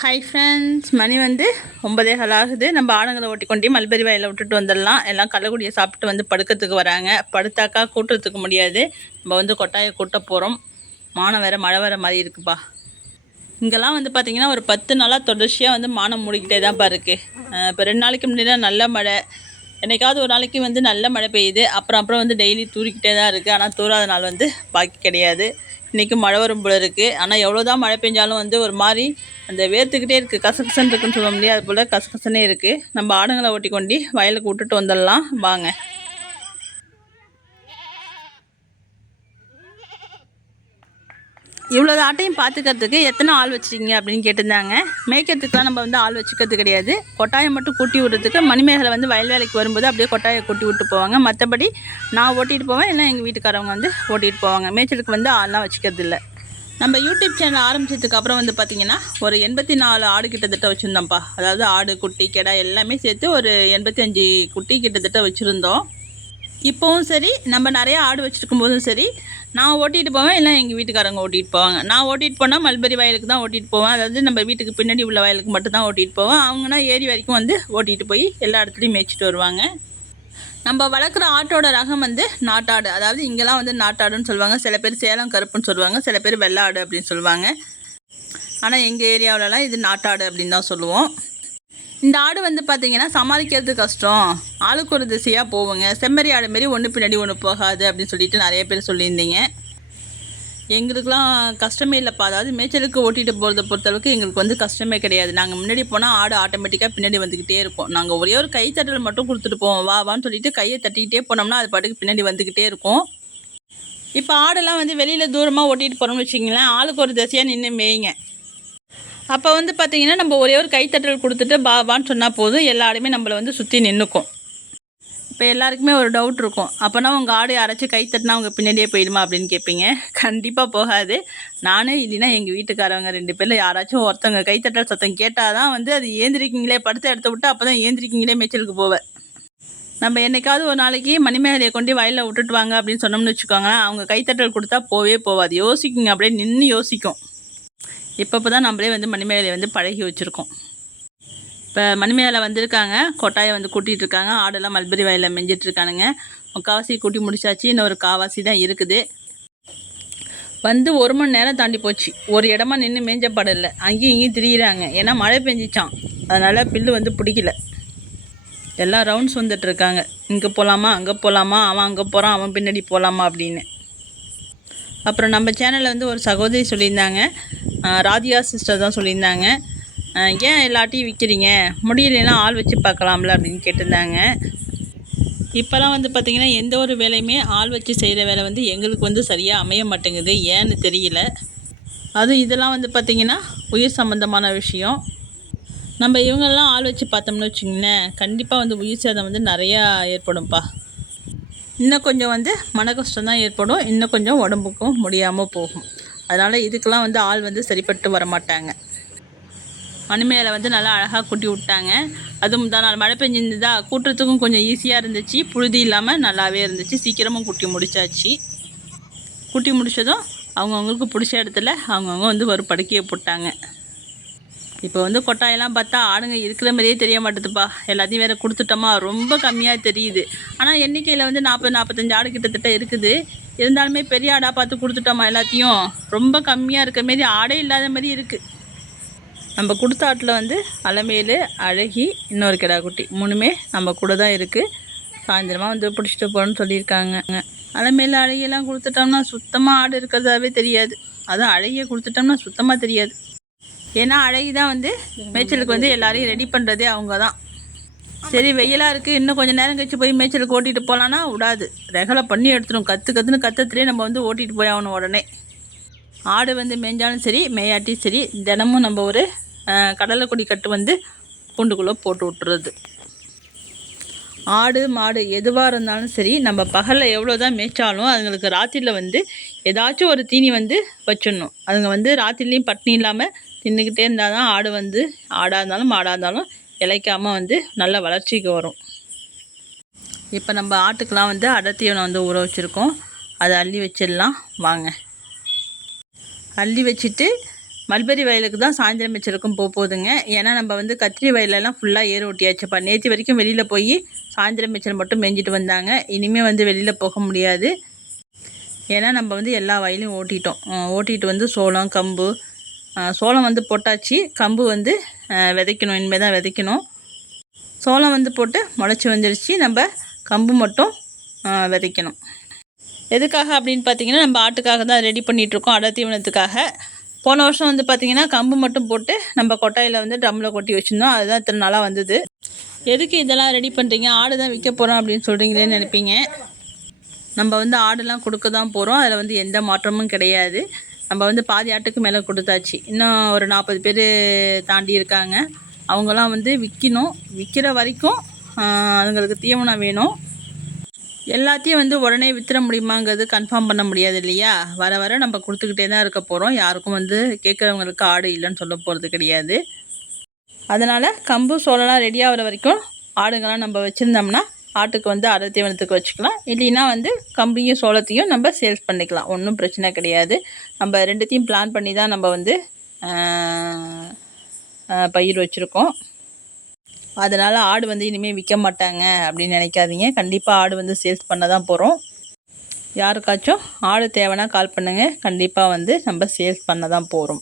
Hi friends, மணி வந்து 9:15 ஆகுது. நம்ம ஆடுங்களை ஓட்டி கொண்டு மல்பெரி வயலில் விட்டுட்டு வந்துடலாம். எல்லாம் கள்ளக்குடியை சாப்பிட்டு வந்து படுக்கிறதுக்கு வராங்க. படுத்தாக்கா கூட்டுறதுக்கு முடியாது. நம்ம வந்து கொட்டாயை கூட்ட போகிறோம். மானம் வேறு மழை வர மாதிரி இருக்குப்பா. இங்கெல்லாம் வந்து பார்த்திங்கன்னா ஒரு 10 நாளாக தொடர்ச்சியாக வந்து மானம் மூடிக்கிட்டே தான்ப்பா இருக்குது. இப்போ 2 நாளைக்கு முன்னாடி நல்ல மழை, என்னைக்காவது ஒரு நாளைக்கு வந்து நல்ல மழை பெய்யுது. அப்புறம் வந்து டெய்லி தூரிக்கிட்டே தான் இருக்குது. ஆனால் தூராத நாள் வந்து பாக்கி கிடையாது. இன்றைக்கி மழை வரும் போல இருக்குது. ஆனால் எவ்வளோ தான் மழை பெஞ்சாலும் வந்து ஒரு மாதிரி அந்த வேர்த்துக்கிட்டே இருக்குது. கசகசன்னு இருக்குன்னு சொல்ல முடியாது, அது போல் கசகசனே இருக்குது. நம்ம ஆடுங்களை ஓட்டி கொண்டு வயலுக்கு விட்டுட்டு வந்துடலாம் வாங்க. இவ்வளோ ஆட்டையும் பார்த்துக்கிறதுக்கு எத்தனை ஆள் வச்சுருக்கீங்க அப்படின்னு கேட்டிருந்தாங்க. மேய்க்கிறதுக்குலாம் நம்ம வந்து ஆள் வச்சுக்கிறது கிடையாது. கொட்டாயை மட்டும் கூட்டி விடுறதுக்கு மணிமேகலை வந்து வயல் வேலைக்கு வரும்போது அப்படியே கொட்டாயை கூட்டி விட்டு போவாங்க. மற்றபடி நான் ஓட்டிகிட்டு போவேன், இல்லை எங்கள் வீட்டுக்காரவங்க வந்து ஓட்டிகிட்டு போவாங்க. மேய்ச்சலுக்கு வந்து ஆள்லாம் வச்சுக்கிறது இல்லை. நம்ம யூடியூப் சேனல் ஆரம்பித்ததுக்கு அப்புறம் வந்து பார்த்திங்கன்னா ஒரு 84 ஆடு கிட்டத்தட்ட வச்சுருந்தோம்ப்பா. அதாவது ஆடு, குட்டி, கெடா எல்லாமே சேர்த்து ஒரு 85 குட்டி கிட்டத்தட்ட வச்சுருந்தோம். இப்போவும் சரி, நம்ம நிறையா ஆடு வச்சுருக்கும் போதும் சரி, நான் ஓட்டிகிட்டு போவேன், இல்லை எங்கள் வீட்டுக்காரங்க ஓட்டிகிட்டு போவாங்க. நான் ஓட்டிகிட்டு போனால் மல்பெரி வயலுக்கு தான் ஓட்டிகிட்டு போவேன். அதாவது நம்ம வீட்டுக்கு பின்னாடி உள்ள வயலுக்கு மட்டும் தான் ஓட்டிகிட்டு போவேன். அவங்கன்னா ஏரி வரைக்கும் வந்து ஓட்டிகிட்டு போய் எல்லா இடத்துலையும் மேய்ச்சிட்டு வருவாங்க. நம்ம வளர்க்குற ஆட்டோட ரகம் வந்து நாட்டாடு. அதாவது இங்கெல்லாம் வந்து நாட்டாடுன்னு சொல்லுவாங்க. சில பேர் சேலம் கருப்புன்னு சொல்லுவாங்க, சில பேர் வெள்ளை ஆடு அப்படின்னு சொல்லுவாங்க. ஆனால் எங்கள் ஏரியாவிலலாம் இது நாட்டாடு அப்படின்னு தான் சொல்லுவோம். இந்த ஆடு வந்து பார்த்திங்கன்னா சமாளிக்கிறது கஷ்டம், ஆளுக்கு ஒரு திசையாக போவோங்க. செம்மறி ஆடு மாரி ஒன்று பின்னாடி ஒன்று போகாது அப்படின்னு சொல்லிட்டு நிறைய பேர் சொல்லியிருந்தீங்க. எங்களுக்குலாம் கஷ்டமே இல்லைப்பா. அதாவது மேய்ச்சலுக்கு ஓட்டிகிட்டு போகிறத பொறுத்தளவுக்கு எங்களுக்கு வந்து கஷ்டமே கிடையாது. நாங்கள் முன்னாடி போனால் ஆடு ஆட்டோமேட்டிக்காக பின்னாடி வந்துக்கிட்டே இருக்கும். நாங்கள் ஒரே ஒரு கை தட்டல் மட்டும் கொடுத்துட்டு போவோம். வான்னு சொல்லிட்டு கையை தட்டிக்கிட்டே போனோம்னா அது பாட்டுக்கு பின்னாடி வந்துக்கிட்டே இருக்கும். இப்போ ஆடெல்லாம் வந்து வெளியில் தூரமாக ஓட்டிகிட்டு போகிறோம்னு வச்சிங்களேன், ஆளுக்கு ஒரு திசையாக நின்று மேய்ங்க. அப்போ வந்து பார்த்திங்கன்னா நம்ம ஒரே ஒரு கைத்தட்டல் கொடுத்துட்டு வான்னு சொன்னால் போதும், எல்லா ஆடுமே நம்மளை வந்து சுற்றி நின்றுக்கும். இப்போ எல்லாருக்குமே ஒரு டவுட் இருக்கும், அப்போனா உங்கள் ஆடு யாராச்சும் கைத்தட்டினா அவங்க பின்னாடியே போயிடுமா அப்படின்னு கேட்பீங்க. கண்டிப்பாக போகாது. நானே இல்லைன்னா எங்கள் வீட்டுக்காரவங்க 2 பேரில் யாராச்சும் ஒருத்தவங்க கைத்தட்டல் சத்தம் கேட்டால் தான் வந்து அது ஏந்திரிக்கிங்களே, படுத்த இடத்த விட்டு அப்போ தான் ஏந்திரிக்கிங்களே மேய்ச்சலுக்கு போவேன். நம்ம என்றைக்காவது ஒரு நாளைக்கு மணிமேகலையை கொண்டு வயலில் விட்டுட்டு வாங்க அப்படின்னு சொன்னோம்னு வச்சுக்கோங்களேன், அவங்க கைத்தட்டல் கொடுத்தா போகாது. யோசிக்குங்க, அப்படியே நின்று யோசிக்கும். இப்போ தான் நம்மளே வந்து மணிமேகலையை வந்து பழகி வச்சுருக்கோம். இப்போ மணிமேகலை வந்திருக்காங்க, கொட்டாயை வந்து கூட்டிகிட்டு இருக்காங்க. ஆடெல்லாம் மல்பெரி வயலில் மெஞ்சிட்ருக்கானுங்க. முக்கால்வாசி கூட்டி முடிச்சாச்சு, இன்னும் ஒரு கால்வாசி தான் இருக்குது. வந்து 1 மணி நேரம் தாண்டி போச்சு. ஒரு இடமா நின்று மேய்ஞ்ச படலை, அங்கேயும் இங்கேயும் திரியிறாங்க. ஏன்னா மழை பெஞ்சிச்சான், அதனால் பில்லு வந்து பிடிக்கல. எல்லாம் ரவுண்ட்ஸ் வந்துட்டுருக்காங்க. இங்கே போகலாமா, அங்கே போகலாமா, அவன் அங்கே போகிறான், அவன் பின்னாடி போகலாமா அப்படின்னு. அப்புறம் நம்ம சேனலில் வந்து ஒரு சகோதரி சொல்லியிருந்தாங்க, ராதியா சிஸ்டர் தான் சொல்லியிருந்தாங்க, ஏன் எல்லாத்தையும் விற்கிறீங்க, முடியலைன்னா ஆள் வச்சு பார்க்கலாம்ல அப்படின்னு கேட்டிருந்தாங்க. இப்போலாம் வந்து பார்த்திங்கன்னா எந்த ஒரு வேலையுமே ஆள் வச்சு செய்கிற வேலை வந்து எங்களுக்கு வந்து சரியாக அமைய மாட்டேங்குது, ஏன்னு தெரியல. அதுவும் இதெல்லாம் வந்து பார்த்திங்கன்னா உயிர் சம்மந்தமான விஷயம். நம்ம இவங்கெல்லாம் ஆள் வச்சு பார்த்தோம்னு வச்சிங்களேன், கண்டிப்பாக வந்து உயிர் சேதம் வந்து நிறையா ஏற்படும்ப்பா. இன்னும் கொஞ்சம் வந்து மன கஷ்டம் தான் ஏற்படும், இன்னும் கொஞ்சம் உடம்புக்கும் முடியாமல் போகும். அதனால் இதுக்கெல்லாம் வந்து ஆள் வந்து சரிப்பட்டு வரமாட்டாங்க. மணிமேகலை வந்து நல்லா அழகாக கூட்டி விட்டாங்க. அதுவும் தான் நாள் மழை பெஞ்சிருந்ததா, கூட்டுறதுக்கும் கொஞ்சம் ஈஸியாக இருந்துச்சு, புழுதி இல்லாமல் நல்லாவே இருந்துச்சு. சீக்கிரமும் கூட்டி முடிச்சாச்சு. கூட்டி முடித்ததும் அவங்கவுங்களுக்கு பிடிச்ச இடத்துல அவங்கவுங்க வந்து ஒரு படுக்கையை போட்டாங்க. இப்போ வந்து கொட்டாயெல்லாம் பார்த்தா ஆடுங்க இருக்கிற மாதிரியே தெரிய மாட்டேதுப்பா. எல்லாத்தையும் வேறு கொடுத்துட்டோமா, ரொம்ப கம்மியாக தெரியுது. ஆனால் எண்ணிக்கையில் வந்து 40-45 ஆடு கிட்டத்தட்ட இருக்குது. இருந்தாலுமே பெரிய ஆடாக பார்த்து கொடுத்துட்டோமா எல்லாத்தையும், ரொம்ப கம்மியாக இருக்கிற மாரி, ஆடே இல்லாத மாதிரி இருக்குது. நம்ம கொடுத்த ஆட்டில் வந்து அலமேலு, அழகி, இன்னொரு கிடா குட்டி 3மே நம்ம கூட தான் இருக்குது. சாயந்தரமாக வந்து பிடிச்சிட்டு போகணுன்னு சொல்லியிருக்காங்க. அலமேலு, அழகியெல்லாம் கொடுத்துட்டோம்னா சுத்தமாக ஆடு இருக்கிறதாவே தெரியாது. அதுவும் அழகியை கொடுத்துட்டோம்னா சுத்தமாக தெரியாது. ஏன்னா அழகி தான் வந்து மேய்ச்சலுக்கு வந்து எல்லாரையும் ரெடி பண்ணுறதே அவங்க தான். சரி வெயிலாக இருக்குது, இன்னும் கொஞ்சம் நேரம் கழிச்சு போய் மேய்ச்சலுக்கு ஓட்டிகிட்டு போகலான்னா விடாது, ரெகலை பண்ணி எடுத்துடும். கற்றுன்னு கத்துலேயே நம்ம வந்து ஓட்டிகிட்டு போய் ஆகணும் உடனே. ஆடு வந்து மேய்ஞ்சாலும் சரி மேயாட்டியும் சரி, தினமும் நம்ம ஒரு கடலைக்கொடி கட்டு வந்து கூண்டுக்குள்ளே போட்டு விட்டுறது. ஆடு மாடு எதுவாக இருந்தாலும் சரி, நம்ம பகலில் எவ்வளோ தான் மேய்ச்சாலும் அதுங்களுக்கு ராத்திரியில் வந்து ஏதாச்சும் ஒரு தீனி வந்து வச்சிடணும். அதுங்க வந்து ராத்திரிலையும் பட்னி இல்லாமல் தின்னுக்கிட்டே இருந்தால் தான் ஆடு வந்து, ஆடாக இருந்தாலும் மாடாக இருந்தாலும் இளைக்காமல் வந்து நல்ல வளர்ச்சிக்கு வரும். இப்போ நம்ம ஆட்டுக்கெலாம் வந்து அடர்த்தீவனம் வந்து ஊற வச்சுருக்கோம். அதை அள்ளி வச்சிடலாம் வாங்க. அள்ளி வச்சுட்டு மல்பெரி வயலுக்கு தான் சாயந்தரம் மிச்சருக்கும் போகுதுங்க. ஏன்னா நம்ம வந்து கத்திரி வயலெல்லாம் ஃபுல்லாக ஏர் ஓட்டியாச்சுப்பா. நேற்று வரைக்கும் வெளியில் போய் சாயந்தரம் மிச்சர் மட்டும் மேய்ஞ்சிட்டு வந்தாங்க. இனிமேல் வந்து வெளியில் போக முடியாது. ஏன்னா நம்ம வந்து எல்லா வயலையும் ஓட்டிட்டு வந்து சோளம், கம்பு, சோளம் வந்து போட்டாச்சு. கம்பு வந்து விதைக்கணும், இனிமேல் தான் விதைக்கணும். சோளம் வந்து போட்டு முளைச்சி வந்துருச்சு. நம்ம கம்பு மட்டும் விதைக்கணும். எதுக்காக அப்படின்னு பார்த்தீங்கன்னா, நம்ம ஆட்டுக்காக தான் ரெடி பண்ணிகிட்ருக்கோம், அடர் தீவனத்துக்காக. போன வருஷம் வந்து பார்த்திங்கன்னா கம்பு மட்டும் போட்டு நம்ம கொட்டாயில் வந்து ட்ரம்மில் கொட்டி வச்சுருந்தோம். அதுதான் இத்தனை நாளாக வந்தது. எதுக்கு இதெல்லாம் ரெடி பண்ணுறீங்க, ஆடு தான் விற்க போகிறோம் அப்படின்னு சொல்கிறீங்களேன்னு நினைப்பீங்க. நம்ம வந்து ஆடுலாம் கொடுக்க தான் போகிறோம். அதில் வந்து எந்த மாற்றமும் கிடையாது. நம்ம வந்து பாதி ஆட்டுக்கு மேலே கொடுத்தாச்சு. இன்னும் ஒரு 40 பேர் தாண்டி இருக்காங்க. அவங்களாம் வந்து விற்கணும். விற்கிற வரைக்கும் அதுங்களுக்கு தீவனம் வேணும். எல்லாத்தையும் வந்து உடனே விற்றுற முடியுமாங்கிறது கன்ஃபார்ம் பண்ண முடியாது இல்லையா. வர வர நம்ம கொடுத்துக்கிட்டே தான் இருக்க போகிறோம். யாருக்கும் வந்து கேட்குறவங்களுக்கு ஆடு இல்லைன்னு சொல்ல போகிறது கிடையாது. அதனால் கம்பு சோளம்லாம் ரெடி ஆகிற வரைக்கும் ஆடுங்கள்லாம் நம்ம வச்சுருந்தோம்னா ஆட்டுக்கு வந்து அடர் தீவனத்துக்கு வச்சுக்கலாம். இல்லைன்னா வந்து கம்பையும் சோளத்தையும் நம்ம சேல்ஸ் பண்ணிக்கலாம். ஒன்றும் பிரச்சனை கிடையாது. நம்ம ரெண்டுத்தையும் பிளான் பண்ணி தான் நம்ம வந்து பயிர் வச்சுருக்கோம். அதனால் ஆடு வந்து இனிமேல் விற்க மாட்டாங்க அப்படின்னு நினைக்காதீங்க. கண்டிப்பாக ஆடு வந்து சேல்ஸ் பண்ண தான் போகிறோம். யாருக்காச்சும் ஆடு தேவைன்னா கால் பண்ணுங்கள். கண்டிப்பாக வந்து நம்ம சேல்ஸ் பண்ண தான் போகிறோம்.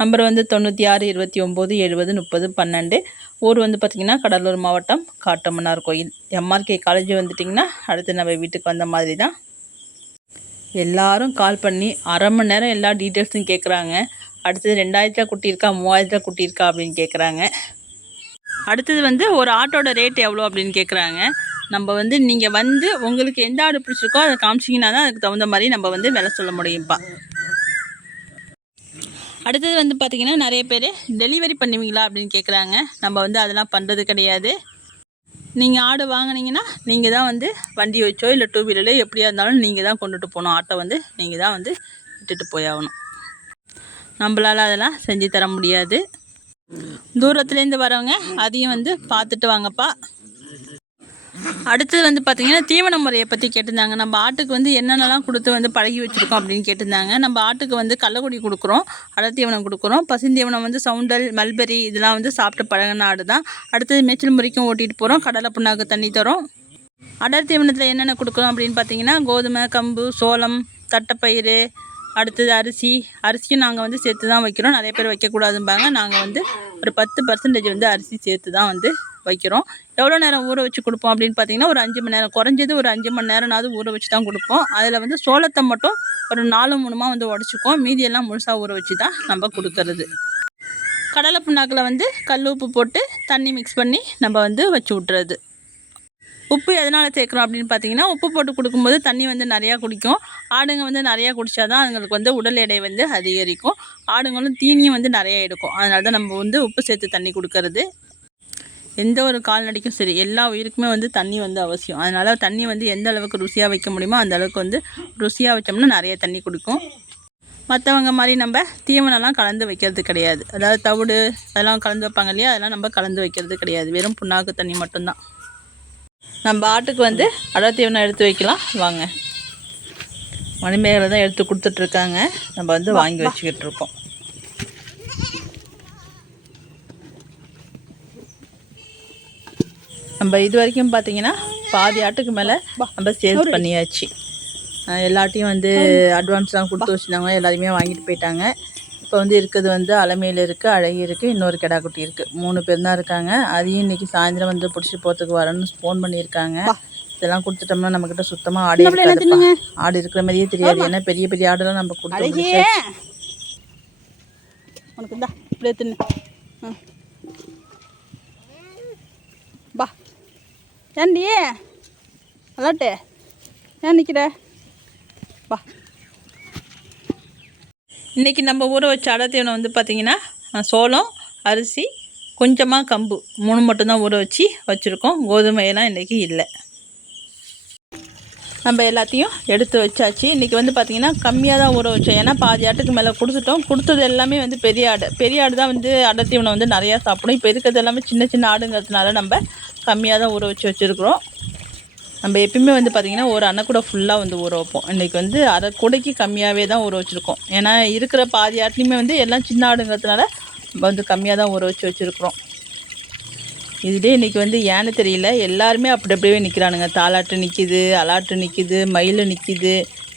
நம்பர் வந்து 96 29 70 30 12. ஊர் வந்து பார்த்திங்கன்னா கடலூர் மாவட்டம் காட்டுமன்னார் கோயில். எம்ஆர்கே காலேஜ் வந்துட்டிங்கன்னா அடுத்து நம்ம வீட்டுக்கு வந்த மாதிரி தான். எல்லோரும் கால் பண்ணி அரை மணி நேரம் எல்லா டீட்டெயில்ஸும் கேட்குறாங்க. அடுத்தது 2000 குட்டி இருக்கா 3000 குட்டி இருக்கா அப்படின்னு கேட்குறாங்க. அடுத்தது வந்து ஒரு ஆட்டோட ரேட் எவ்வளோ அப்படின்னு கேட்குறாங்க. நம்ம வந்து நீங்கள் வந்து உங்களுக்கு எந்த ஆடு பிடிச்சிருக்கோ அதை காமிச்சிங்கன்னா தான் அதுக்கு தகுந்த மாதிரி நம்ம வந்து விலை சொல்ல முடியும்ப்பா. அடுத்தது வந்து பார்த்திங்கன்னா நிறைய பேர் டெலிவரி பண்ணுவீங்களா அப்படின்னு கேட்குறாங்க. நம்ம வந்து அதெல்லாம் பண்ணுறது கிடையாது. நீங்கள் ஆடு வாங்கினீங்கன்னா நீங்கள் தான் வந்து வண்டி வச்சோ இல்லை 2 வீலரோ எப்படியா இருந்தாலும் நீங்கள் தான் கொண்டுட்டு போகணும். ஆட்டை வந்து நீங்கள் தான் வந்து விட்டுட்டு போயாகணும். நம்மளால் அதெல்லாம் செஞ்சு தர முடியாது. தூரத்துலேருந்து வரவங்க அதையும் வந்து பார்த்துட்டு வாங்கப்பா. அடுத்தது வந்து பார்த்திங்கன்னா தீவன முறையை பற்றி கேட்டிருந்தாங்க. நம்ம ஆட்டுக்கு வந்து என்னென்னலாம் கொடுத்து வந்து பழகி வச்சுருக்கோம் அப்படின்னு கேட்டிருந்தாங்க. நம்ம ஆட்டுக்கு வந்து கடலக்கொடி கொடுக்குறோம், அடர் தீவனம் கொடுக்குறோம். பசுந்தீவனம் வந்து சவுண்டல், மல்பெரி இதெல்லாம் வந்து சாப்பிட்டு பழகின ஆடு தான். அடுத்தது மேய்ச்சல் முறைக்கும் ஓட்டிகிட்டு போகிறோம். கடலை புண்ணாக்கு தண்ணி தரோம். அடர் தீவனத்தில் என்னென்ன கொடுக்குறோம் அப்படின்னு பார்த்தீங்கன்னா கோதுமை, கம்பு, சோளம், தட்டைப்பயிறு, அடுத்தது அரிசியும் நாங்கள் வந்து சேர்த்து தான் வைக்கிறோம். நிறைய பேர் வைக்கக்கூடாதும்பாங்க. நாங்கள் வந்து ஒரு 10% வந்து அரிசி சேர்த்து தான் வந்து வைக்கிறோம். எவ்வளோ நேரம் ஊற வச்சு கொடுப்போம் அப்படின்னு பார்த்தீங்கன்னா ஒரு 5 மணி நேரம், குறைஞ்சது ஒரு 5 மணி நேரம்னாவது ஊற வச்சு தான் கொடுப்போம். அதில் வந்து சோளத்தை மட்டும் ஒரு 4 3 வந்து உடச்சிக்குவோம். மீதியெல்லாம் முழுசாக ஊற வச்சு தான் நம்ம கொடுக்கறது. கடலை புண்ணாக்கில் வந்து கல் உப்பு போட்டு தண்ணி மிக்ஸ் பண்ணி நம்ம வந்து வச்சு விட்டுறது. உப்பு எதனால் சேர்க்குறோம் அப்படின்னு பார்த்தீங்கன்னா உப்பு போட்டு கொடுக்கும்போது தண்ணி வந்து நிறையா குடிக்கும். ஆடுங்க வந்து நிறையா குடித்தா தான் அதுங்களுக்கு வந்து உடல் எடை வந்து அதிகரிக்கும். ஆடுங்களும் தீனியும் வந்து நிறையா எடுக்கும். அதனால தான் நம்ம வந்து உப்பு சேர்த்து தண்ணி கொடுக்கறது. எந்த ஒரு கால்நடைக்கும் சரி எல்லா உயிருக்குமே வந்து தண்ணி வந்து அவசியம். அதனால் தண்ணி வந்து எந்த அளவுக்கு ருசியாக வைக்க முடியுமோ அந்த அளவுக்கு வந்து ருசியாக வச்சோம்னா நிறைய தண்ணி குடிக்கும். மற்றவங்க மாதிரி நம்ம தீவனம்லாம் கலந்து வைக்கிறது கிடையாது. அதாவது தவிடு அதெல்லாம் கலந்து வைப்பாங்க இல்லையா, அதெல்லாம் நம்ம கலந்து வைக்கிறது கிடையாது. வெறும் புண்ணாக்கு தண்ணி மட்டும்தான். நம்ம ஆட்டுக்கு வந்து அடர் தீவனம் எடுத்து வைக்கலாம் வாங்க. மணிமேகலை தான் எடுத்து கொடுத்துட்ருக்காங்க. நம்ம வந்து வாங்கி வச்சுக்கிட்டு இருக்கோம். நம்ம இது வரைக்கும் பார்த்திங்கன்னா பாதி ஆட்டுக்கு மேலே நம்ம சேல்ஸ் பண்ணியாச்சு. எல்லாத்தையும் வந்து அட்வான்ஸ்லாம் கொடுத்து வச்சுருந்தாங்க. எல்லாத்தையுமே வாங்கிட்டு போயிட்டாங்க. இப்போ வந்து இருக்கிறது வந்து அலமையில் இருக்குது, அழகி இருக்குது, இன்னொரு கிடா குட்டி இருக்குது. 3 பேர் தான் இருக்காங்க. அதையும் இன்றைக்கி சாயந்தரம் வந்து பிடிச்சிட்டு போகிறதுக்கு வரணும்னு ஃபோன் பண்ணியிருக்காங்க. இதெல்லாம் கொடுத்துட்டோம்னா நம்மக்கிட்ட சுத்தமாக ஆடு இருக்காது. ஆடு இருக்கிற மாதிரியே தெரியாது. ஏன்னா பெரிய பெரிய ஆடெல்லாம் நம்ம கொடுத்து உனக்கு தான் இப்படியே தின்னு பா. ஏன்டி அலாட்டு ஏன் நிற்கிற பா. இன்றைக்கி நம்ம ஊற வச்ச அடர் தீவனம் வந்து பார்த்திங்கன்னா சோளம், அரிசி, கொஞ்சமாக கம்பு 3 மட்டும்தான் ஊற வச்சுருக்கோம். கோதுமையெல்லாம் இன்றைக்கி இல்லை. நம்ம எல்லாத்தையும் எடுத்து வச்சாச்சு. இன்றைக்கி வந்து பார்த்திங்கன்னா கம்மியாக தான் ஊற வச்சோம். ஏன்னா பாதி ஆட்டுக்கு மேலே கொடுத்துட்டோம். கொடுத்தது எல்லாமே வந்து பெரிய ஆடு தான் வந்து அடர் தீவனம் வந்து நிறையா சாப்பிடும். இப்போ இருக்கிறது எல்லாமே சின்ன சின்ன ஆடுங்கிறதுனால நம்ம கம்மியாக தான் ஊற வச்சுருக்குறோம். நம்ம எப்பயுமே வந்து பார்த்திங்கன்னா ஒரு அணை கூட ஃபுல்லாக வந்து ஊற வைப்போம். இன்றைக்கி வந்து அரை கூடைக்கு கம்மியாகவே தான் ஊற வச்சுருக்கோம். ஏன்னா இருக்கிற பாதி ஆட்லேயுமே வந்து எல்லாம் சின்ன ஆடுங்கிறதுனால நம்ம வந்து கம்மியாக தான் ஊற வச்சுருக்குறோம். இதுலேயே இன்றைக்கி வந்து ஏன்னு தெரியல, எல்லாருமே அப்படி அப்படியே நிற்கிறானுங்க. தாலாட்டு நிற்கிது, அலாட்டு நிற்கிது, மயில் நிற்கிது.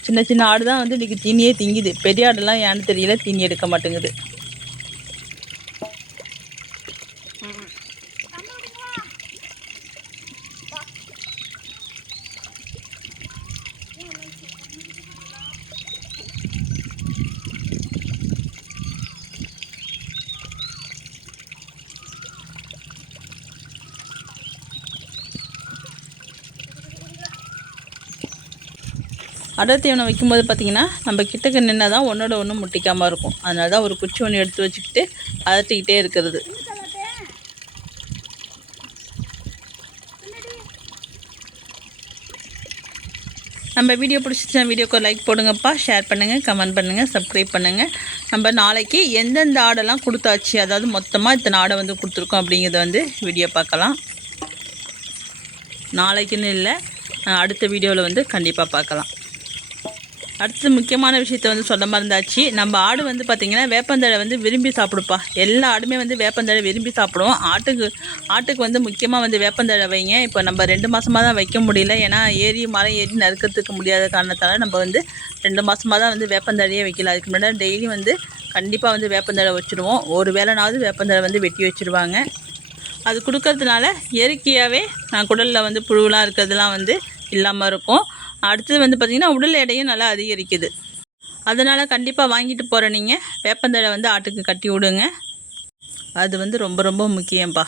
சின்ன சின்ன ஆடு தான் வந்து இன்றைக்கி தீனியே திங்குது. பெரிய ஆடுலாம் ஏன்னு தெரியல, தீனி எடுக்க மாட்டேங்குது. அடர் தீவனம் வைக்கும்போது பார்த்திங்கன்னா நம்ம கிட்டக்க நின்று தான் ஒன்றோட ஒன்று முட்டிக்காமல் இருக்கும். அதனால தான் ஒரு குச்சி ஒன்று எடுத்து வச்சுக்கிட்டு அதட்டிக்கிட்டே இருக்கிறது. நம்ம வீடியோ பிடிச்சிச்சுன்னா வீடியோக்கு ஒரு லைக் போடுங்கப்பா, ஷேர் பண்ணுங்கள், கமெண்ட் பண்ணுங்கள், சப்ஸ்கிரைப் பண்ணுங்கள். நம்ம நாளைக்கு எந்தெந்த ஆடெல்லாம் கொடுத்தாச்சு, அதாவது மொத்தமாக இத்தனை ஆடை வந்து கொடுத்துருக்கோம் அப்படிங்கிறத வந்து வீடியோ பார்க்கலாம். நாளைக்குன்னு இல்லை, அடுத்த வீடியோவில் வந்து கண்டிப்பாக பார்க்கலாம். அடுத்து முக்கியமான விஷயத்த வந்து சொல்ல மறந்தாச்சு. நம்ம ஆடு வந்து பார்த்திங்கன்னா வேப்பந்தழை வந்து விரும்பி சாப்பிடுப்பா. எல்லா ஆடுமே வந்து வேப்பந்தழை விரும்பி சாப்பிடுவோம். ஆட்டுக்கு வந்து முக்கியமாக வந்து வேப்பந்தழை வைங்க. இப்போ நம்ம 2 மாதமாக தான் வைக்க முடியல. ஏன்னா மரம் ஏறி நறுக்கிறதுக்கு முடியாத காரணத்தால் நம்ம வந்து 2 மாதமாக தான் வந்து வேப்பந்தழையே வைக்கல. அதுக்கு முன்னாடி டெய்லி வந்து கண்டிப்பாக வந்து வேப்பந்தழை வச்சுருவோம். ஒரு வேளைனாவது வேப்பந்தழை வந்து வெட்டி வச்சுருவாங்க. அது கொடுக்கறதுனால இயற்கையாகவே குடலில் வந்து புழுவெலாம் இருக்கிறதுலாம் வந்து இல்லாமல் இருக்கும். அடுத்தது வந்து பார்த்திங்கன்னா உடல் எடையும் நல்லா அதிகரிக்குது. அதனால் கண்டிப்பாக வாங்கிட்டு போகிற நீங்கள் வேப்பந்தழை வந்து ஆட்டுக்கு கட்டி விடுங்க. அது வந்து ரொம்ப ரொம்ப முக்கியம்ப்பா.